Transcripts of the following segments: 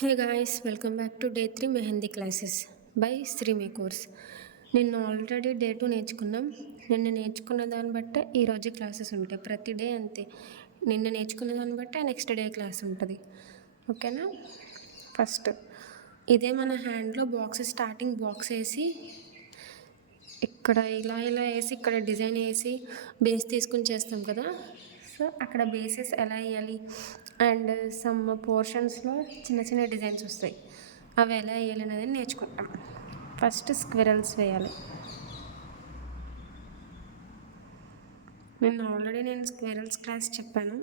Hey guys, welcome back to day 3 mehndi classes by Shri మేకోర్స్. నిన్న already day 2 నేర్చుకున్నాం. నిన్న నేర్చుకున్న దాన్ని బట్టే ఈరోజు క్లాసెస్ ఉంటాయి. ప్రతి డే అంతే, నిన్న నేర్చుకున్న దాన్ని బట్టే నెక్స్ట్ డే క్లాస్ ఉంటుంది. ఓకేనా? ఫస్ట్ ఇదే మన హ్యాండ్లో బాక్స్, స్టార్టింగ్ బాక్స్ వేసి ఇక్కడ ఇలా వేసి ఇక్కడ డిజైన్ వేసి బేస్ తీసుకుని చేస్తాం కదా. సో అక్కడ బేసెస్ ఎలా వేయాలి అండ్ సమ్ పోర్షన్స్లో చిన్న చిన్న డిజైన్స్ వస్తాయి, అవి ఎలా వేయాలి అనేది నేర్చుకుంటాం. ఫస్ట్ స్క్విరల్స్ వేయాలి. నేను స్క్విరల్స్ క్లాస్ చెప్పాను.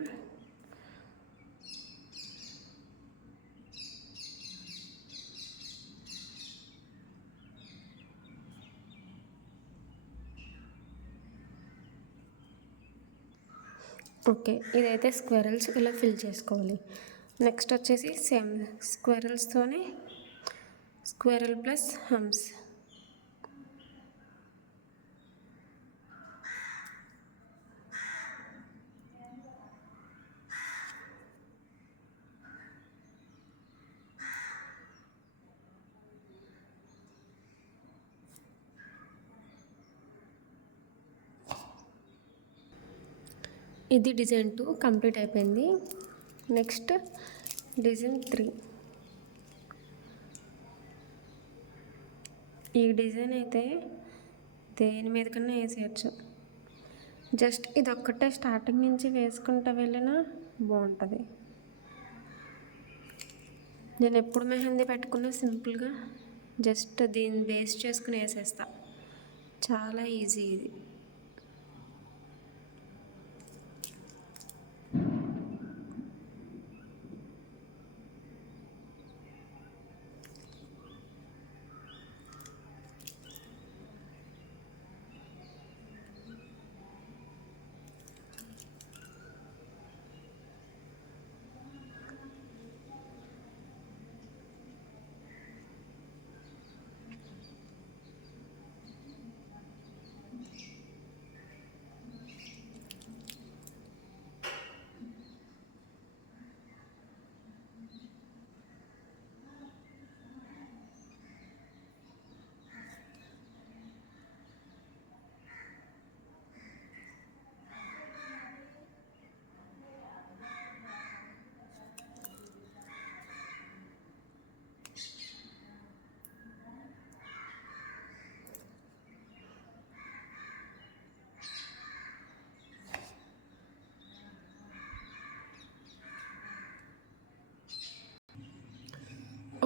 ఓకే, ఇదైతే స్క్విరల్స్ ఇలా ఫిల్ చేసుకోవాలి. నెక్స్ట్ వచ్చేసి సేమ్ స్క్విరల్స్తోనే స్క్విరల్ ప్లస్ హమ్స్. ఇది డిజైన్ 2 కంప్లీట్ అయిపోయింది. Next design 3. ఈ డిజైన్ అయితే దేని మీద కన్నా వేసేయచ్చు. జస్ట్ ఇది ఒక్కటే స్టార్టింగ్ నుంచి వేసుకుంటూ వెళ్ళినా బాగుంటుంది. నేను ఎప్పుడు మెహందీ పెట్టుకున్నా సింపుల్గా జస్ట్ దీన్ని బేస్ చేసుకుని వేసేస్తా. చాలా ఈజీ ఇది.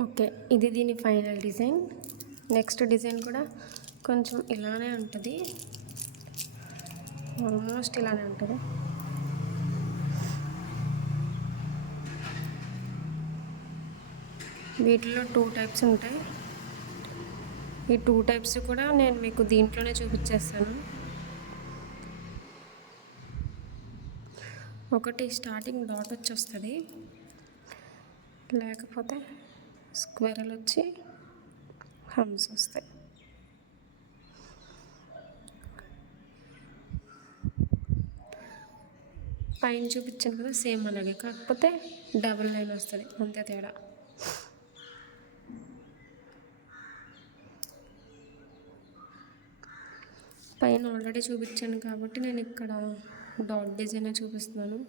ఓకే, ఇది దీని ఫైనల్ డిజైన్. నెక్స్ట్ డిజైన్ కూడా కొంచెం ఇలానే ఉంటుంది, ఆల్మోస్ట్ ఇలానే ఉంటుంది. వీటిలో 2 టైప్స్ ఉంటాయి. ఈ 2 టైప్స్ కూడా నేను మీకు దీంట్లోనే చూపించేస్తాను. ఒకటి స్టార్టింగ్ డాట్ వచ్చి వస్తుంది, లేకపోతే స్క్వేరల్ వచ్చి హమ్స్ వస్తాయి. పైన చూపించాను కదా, సేమ్ అలాగే, కాకపోతే డబుల్ లైన్ వస్తుంది, అంతే తేడా. పైన ఆల్రెడీ చూపించాను కాబట్టి నేను ఇక్కడ డాట్ డిజైన్ చూపిస్తున్నాను.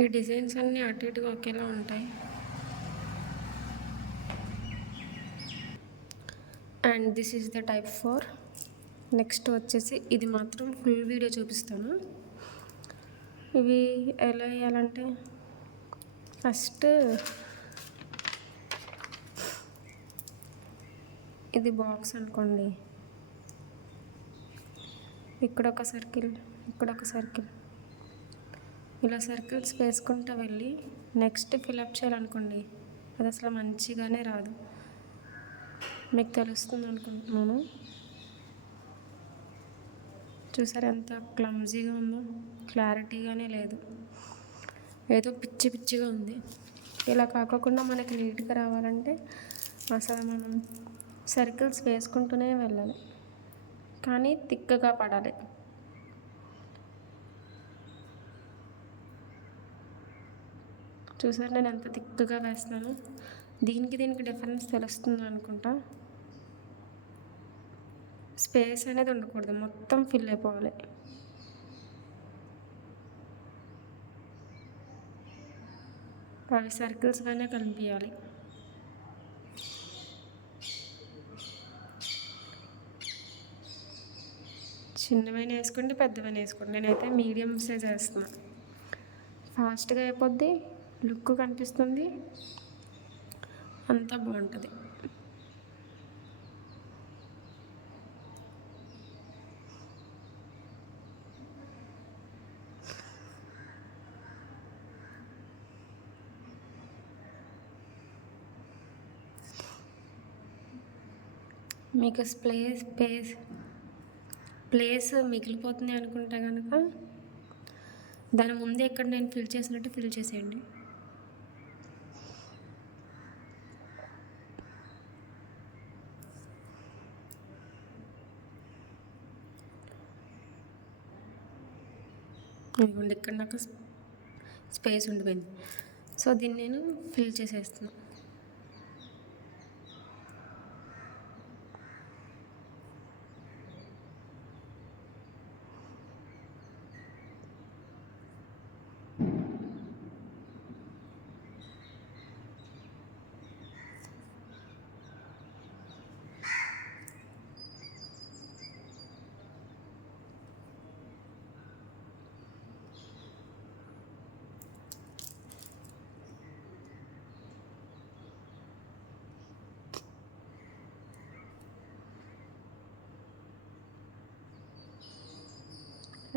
ఈ డిజైన్స్ అన్నీ అటు ఇటుగా ఒకేలా ఉంటాయి. And this is the type 4. Next వచ్చేసి ఇది మాత్రం ఫుల్ వీడియో చూపిస్తాను. ఇవి ఎలా వేయాలంటే, ఫస్ట్ ఇది బాక్స్ అనుకోండి, ఇక్కడ ఒక సర్కిల్, ఇక్కడ ఒక సర్కిల్, ఇలా సర్కిల్స్ వేసుకుంటూ వెళ్ళి నెక్స్ట్ ఫిలప్ చేయాలనుకోండి, అది అసలు మంచిగానే రాదు. మీకు తెలుస్తుంది అనుకుంటున్నాను. చూసారు ఎంత క్లమ్జీగా ఉందో, క్లారిటీగానే లేదు, ఏదో పిచ్చి పిచ్చిగా ఉంది. ఇలా కాకుండా మనకి నీట్గా రావాలంటే అసలు మనం సర్కిల్స్ వేసుకుంటూనే వెళ్ళాలి, కానీ తిక్కగా పడాలి. చూసారు నేను ఎంత తిక్కగా వేస్తున్నాను. దీనికి డిఫరెన్స్ తెలుస్తుంది అనుకుంటా. స్పేస్ అనేది ఉండకూడదు, మొత్తం ఫిల్ అయిపోవాలి. అవి సర్కిల్స్గానే కనిపించాలి. చిన్నవైనా వేసుకోండి, పెద్దవైనా వేసుకోండి. నేనైతే మీడియం సైజ్ వేస్తున్నాను. ఫాస్ట్గా అయిపోద్ది, లుక్ కనిపిస్తుంది, అంతా బాగుంటుంది. మీకు ప్లేస్ మిగిలిపోతుంది అనుకుంటే కనుక దాని ముందే ఎక్కడ నేను ఫిల్ చేసినట్టు ఫిల్ చేసేయండి. ఇదిగోండి, ఇక్కడ నాకు స్పేస్ ఉండిపోయింది. సో దీన్ని నేను ఫిల్ చేసేస్తున్నాను.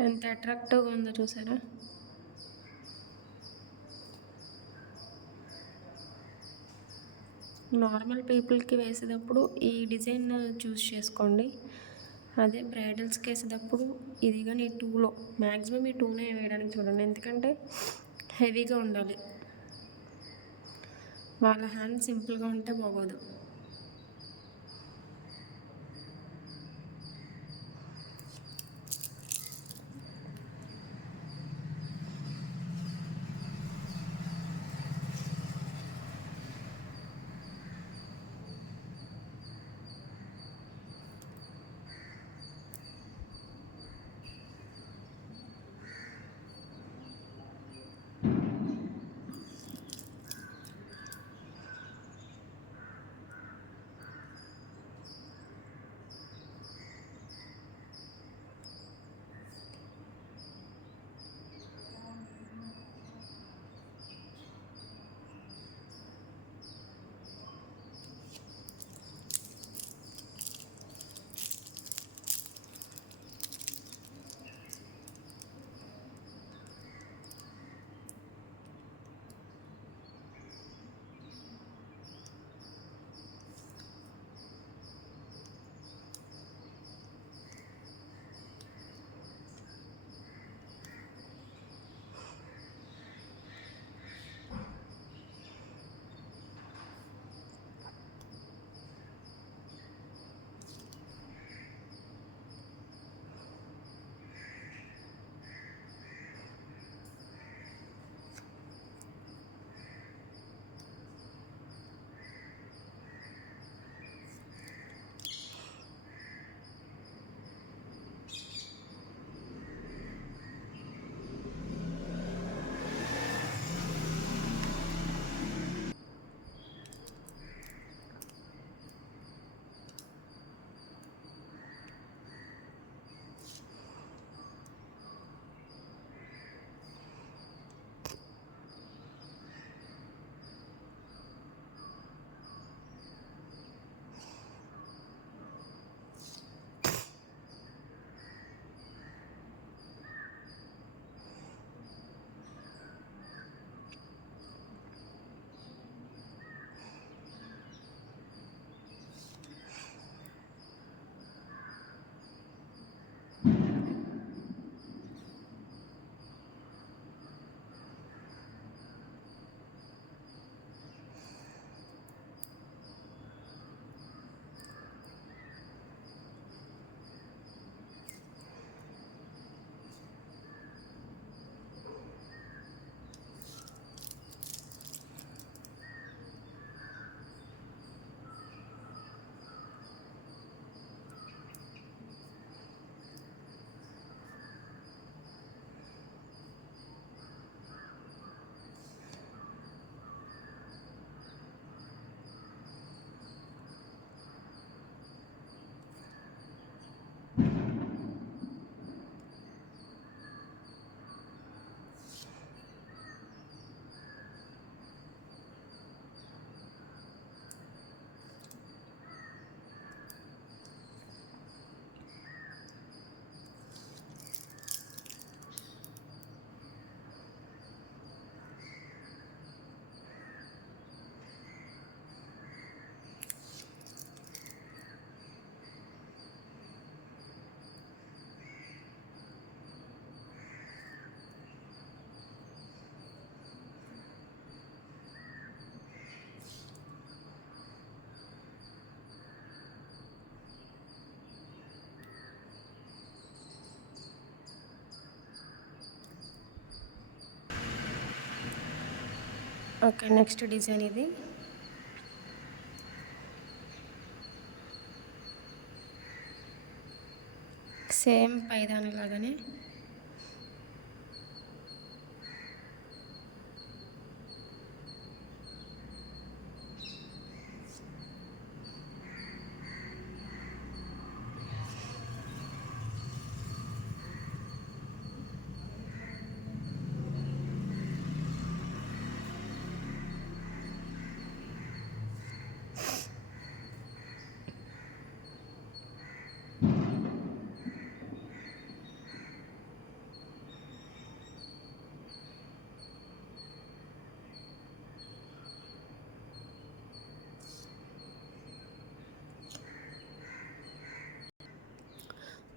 ఎంత అట్రాక్టివ్గా ఉందో చూసారా. నార్మల్ పీపుల్కి వేసేటప్పుడు ఈ డిజైన్ చూస్ చేసుకోండి. అదే బ్రైడల్స్కి వేసేటప్పుడు ఇది కానీ ఈ టూలో మ్యాక్సిమం ఈ టూనే వేయడానికి చూడండి, ఎందుకంటే హెవీగా ఉండాలి. వాళ్ళ హ్యాండ్ సింపుల్గా ఉంటే బాగోదు. ఓకే, నెక్స్ట్ డిజైన్ ఇది. సేమ్ పైదాని లాగానే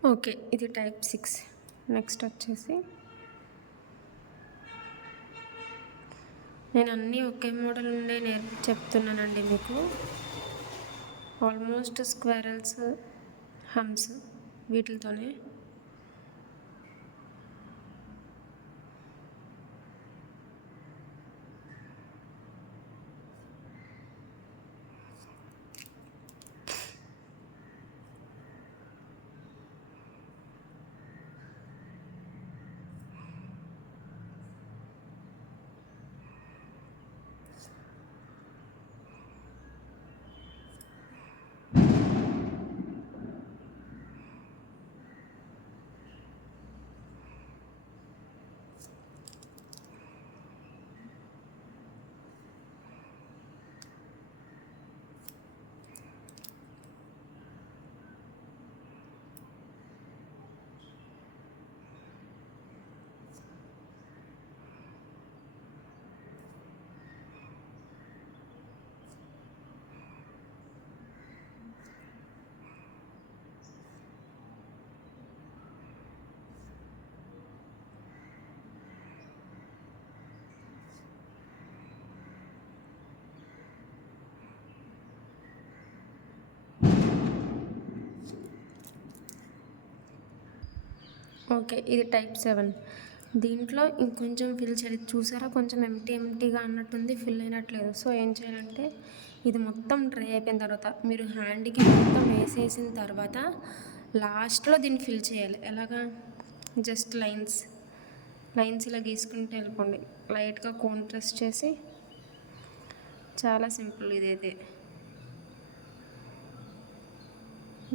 ఓకే. ఇది టైప్ 6. నెక్స్ట్ వచ్చేసి నేను అన్నీ ఒకే మోడల్ నుండే చెప్తున్నానండి మీకు. ఆల్మోస్ట్ స్క్వేరల్స్, హమ్స్ వీటితోనే. ఓకే, ఇది టైప్ 7. దీంట్లో ఇంకొంచెం ఫిల్ చేయాలి. చూసారా, కొంచెం ఎంటీగా అన్నట్టుంది, ఫిల్ అయినట్లేదు. సో ఏం చేయాలంటే, ఇది మొత్తం డ్రై అయిపోయిన తర్వాత మీరు హ్యాండ్కి మొత్తం వేసేసిన తర్వాత లాస్ట్లో దీన్ని ఫిల్ చేయాలి. ఎలాగా, జస్ట్ లైన్స్ ఇలా గీసుకుంటూ వెళ్ళిపోండి. లైట్గా కోన్ ప్రెస్ చేసి, చాలా సింపుల్ ఇదైతే.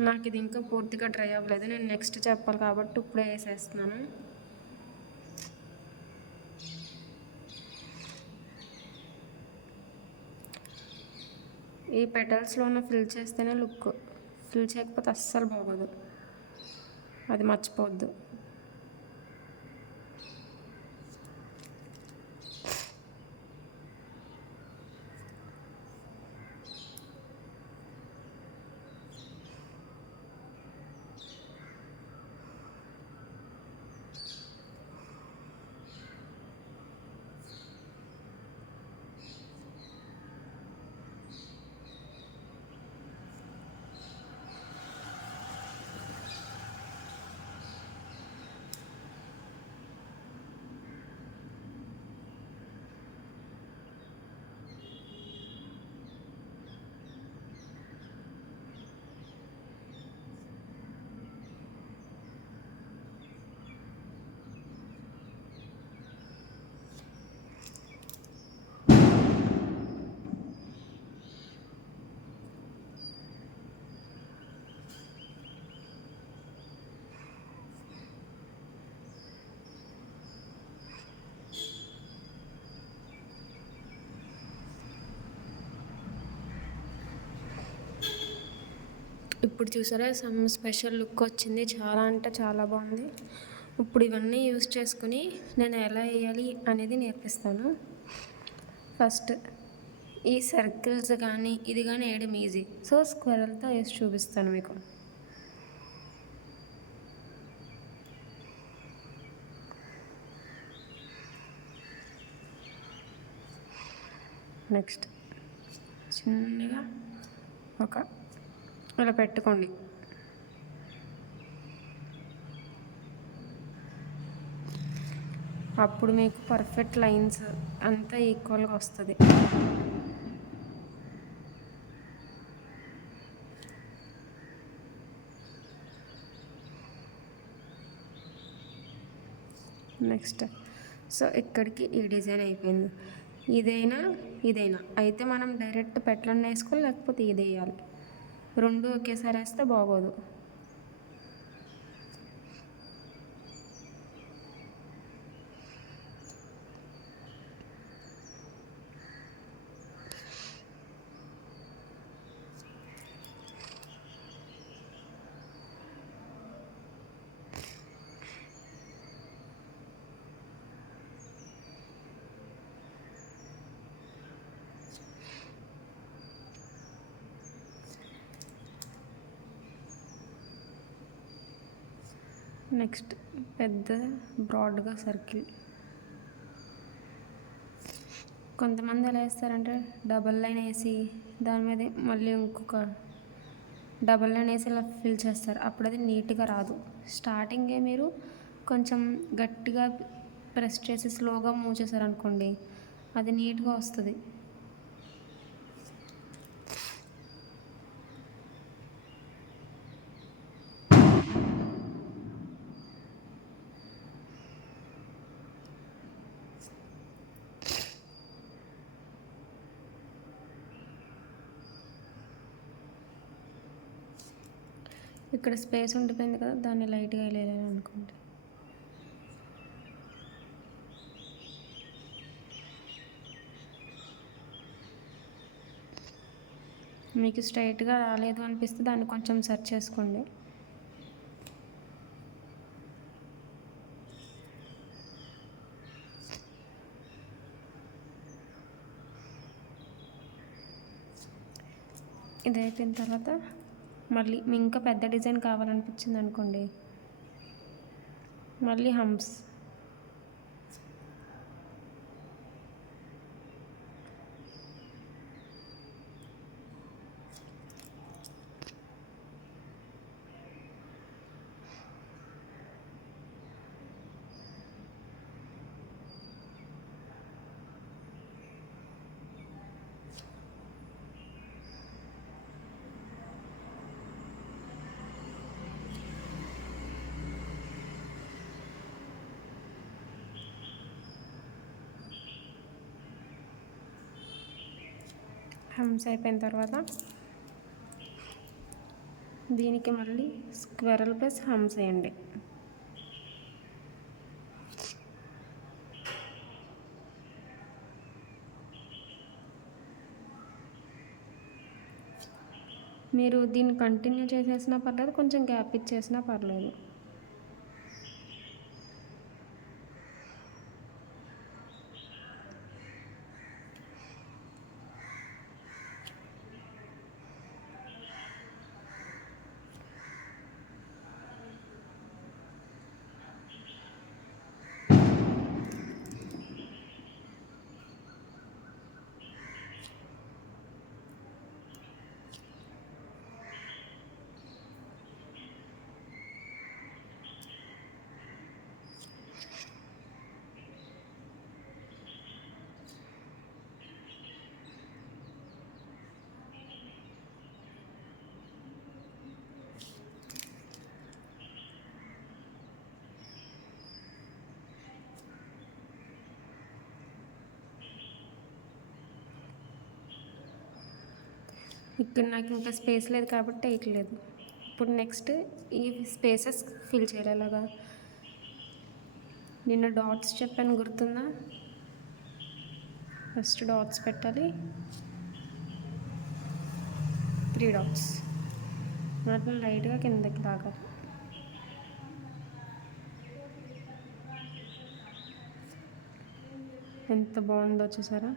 నాకు ఇది ఇంకా పూర్తిగా డ్రై అవ్వలేదు, నేను నెక్స్ట్ చెప్పాలి కాబట్టి ఇప్పుడే వేసేస్తున్నాను. ఈ పెటల్స్లోనే ఫిల్ చేస్తేనే లుక్, ఫిల్ చేయకపోతే అస్సలు బాగోదు, అది మర్చిపోవద్దు. ఇప్పుడు చూసారా, సమ్ స్పెషల్ లుక్ వచ్చింది, చాలా అంటే చాలా బాగుంది. ఇప్పుడు ఇవన్నీ యూస్ చేసుకుని నేను ఎలా వేయాలి అనేది నేర్పిస్తాను. ఫస్ట్ ఈ సర్కిల్స్ కానీ ఇది కానీ వేయడం ఈజీ, సో స్క్వేరల్తో వేసి చూపిస్తాను మీకు. నెక్స్ట్ చిన్నగా ఇలా పెట్టుకోండి. అప్పుడు మీకు పర్ఫెక్ట్ లైన్స్ అంతా ఈక్వల్గా వస్తుంది. నెక్స్ట్ సో ఇక్కడికి ఈ డిజైన్ అయిపోయింది. ఇదైనా ఇదైనా అయితే మనం డైరెక్ట్ పెట్లన్న వేసుకోవాలి, లేకపోతే ఇది వేయాలి. రెండు ఒకేసారి వేస్తే బాగోదు. నెక్స్ట్ పెద్ద బ్రాడ్గా సర్కిల్. కొంతమంది ఎలా వేస్తారంటే డబల్ లైన్ వేసి దాని మీద మళ్ళీ ఇంకొక డబల్ లైన్ వేసి ఇలా ఫిల్ చేస్తారు. అప్పుడు అది నీట్గా రాదు. స్టార్టింగే మీరు కొంచెం గట్టిగా ప్రెస్ చేసి స్లోగా మూవ్ చేశారనుకోండి, అది నీట్గా వస్తుంది. ఇక్కడ స్పేస్ ఉండిపోయింది కదా, దాన్ని లైట్గా వేయాలనుకోండి. మీకు స్ట్రైట్గా రాలేదు అనిపిస్తే దాన్ని కొంచెం సెర్చ్ చేసుకోండి. ఇది అయిపోయిన తర్వాత మళ్ళీ మీ ఇంకా పెద్ద డిజైన్ కావాలనిపించింది అనుకోండి, మళ్ళీ హంప్స్. హమ్స్ అయిపోయిన తర్వాత దీనికి మళ్ళీ స్క్వెరల్ ప్లస్ హమ్స్ వేయండి. మీరు దీన్ని కంటిన్యూ చేసేసినా పర్లేదు, కొంచెం గ్యాప్ ఇచ్చేసినా పర్లేదు. ఇక్కడ నాకు ఇంకా స్పేస్ లేదు కాబట్టి వేయట్లేదు. ఇప్పుడు నెక్స్ట్ ఈ స్పేసెస్ ఫిల్ చేయాలి. అలాగా నిన్న డాట్స్ చెప్పాను, గుర్తుందా? ఫస్ట్ డాట్స్ పెట్టాలి, 3 డాట్స్. వాటిని లైట్గా కిందకి లాగాలి. ఎంత బాగుందో చూసారా?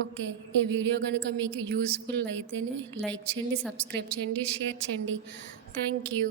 ఓకే. ఈ వీడియో గనుక మీకు యూజ్‌ఫుల్ అయితేనే లైక్ చేయండి, సబ్స్క్రైబ్ చేయండి, షేర్ చేయండి. Thank you.